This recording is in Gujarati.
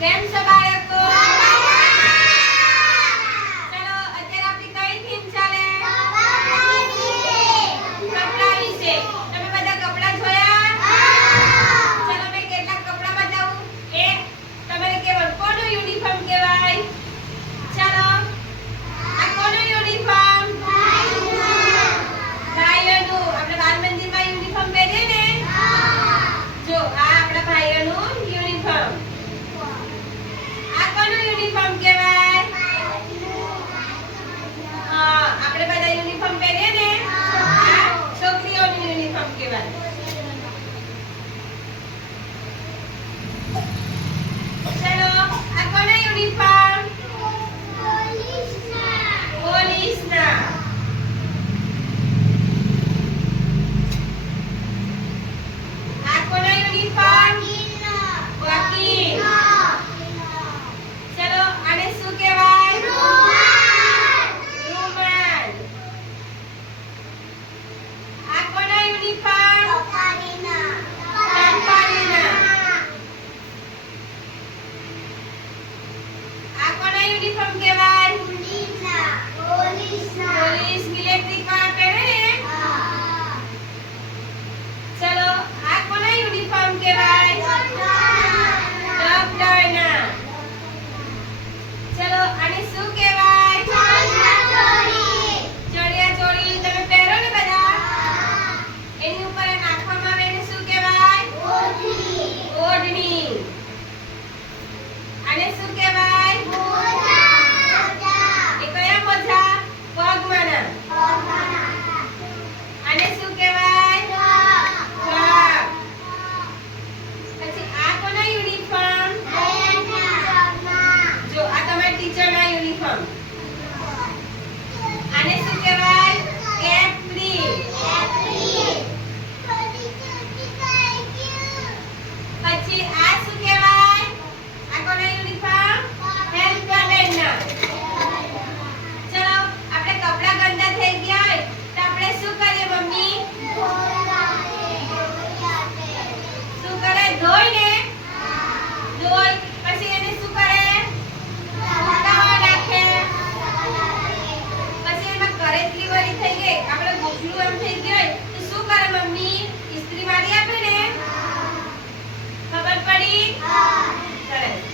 કેમ છો બાળકો? ચલો અત્યારે આપણી કઈ થીમ ચાલે? કપડા વિશે. તમે બધા કપડા જોયા? ચલો મેં કેટલાક કપડા બતાવું. એક તમારે કેવું કોનું યુનિફોર્મ કહેવાય? ચલો આ કોનું યુનિફોર્મ? ભાઈઓનું. આપણે બાલ મંદિરમાં યુનિફોર્મ પહેરીએ ને? જો આ આપણા ભાઈઓનું યુનિફોર્મ. આ કોનું યુનિફોર્મ કહેવાય? હા, આપણે બધા યુનિફોર્મ પહેરીએ ને? આ છોકરીઓનું યુનિફોર્મ કહેવાય. ચલો આ કોના યુનિફોર્મ? પોલીસના. આ કોના યુનિફોર્મ? વકીલ. ચલો આને શું કહેવાય? રૂમાલ. આ કોના યુનિફોર્મ? ટપાલીના. આ કોના યુનિફોર્મ કહેવાય? પોલીસ મિલિટરી વાળા પહેરે ને? ચલો આ કોના યુનિફોર્મ કહેવાય? ડોક્ટરના. ચલો આને શું કહેવાય? ચડિયા ચોળી. તમે પહેરો ને બધા? એની ઉપર નાખવામાં આવે એને શું કહેવાય? ઓઢણી. આને શું કહેવાય? એ કયા મોજા? પગમાંના. આને શું કહેવાય? ફ્રોક. પછી આ કોના યુનિફોર્મ? જો આ તમારા ટીચરના યુનિફોર્મ. આને શું કહેવાય? કેપ્રી. પછી આ શું કહેવાય? આ કોના યુનિફોર્મ? હેલ્પરમેનના. ચલો આપણે કપડાં ગંદા થઈ ગયા હોય તો આપણે શું કરીએ મમ્મી? શું કરે? ધોઈને? ધોઈ પછી એને શું કરે? સુકાવા નાખે. પછી એમાં કરેતલી વળી થઈ ગઈ, આપણે ગોખલું એમ થઈ ગયું હોય તો શું કરે મમ્મી? ઇસ્ત્રી મારી આપે ને? ખબર પડી? સરસ.